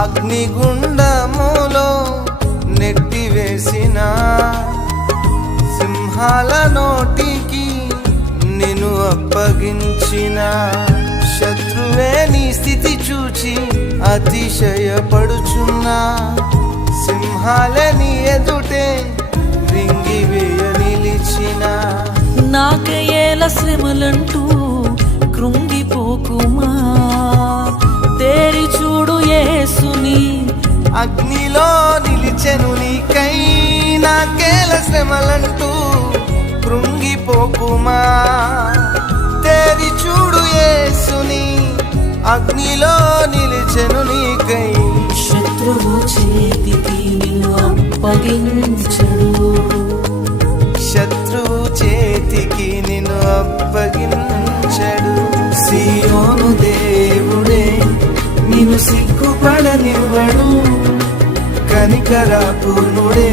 అగ్నిగుండములో నెట్టివేసిన సింహాల నోటికి నిన్ను అప్పగించిన. శత్రువే నీ స్థితి చూచి అతిశయపడుచున్నా. సింహాలని ఎదుటే రింగివే నాకేల శ్రమలంటూ కృంగిపోకుమా? తేరి చూడు యేసుని అగ్నిలో నిలిచెను నీకై. శత్రువు చేతికి అప్పగించడు శత్రువు చేతికి నిన్ను అప్పగించడు. సియోను దేవుడే నిన్ను సిగ్గుపడనివ్వడు. కనికరాపునుడే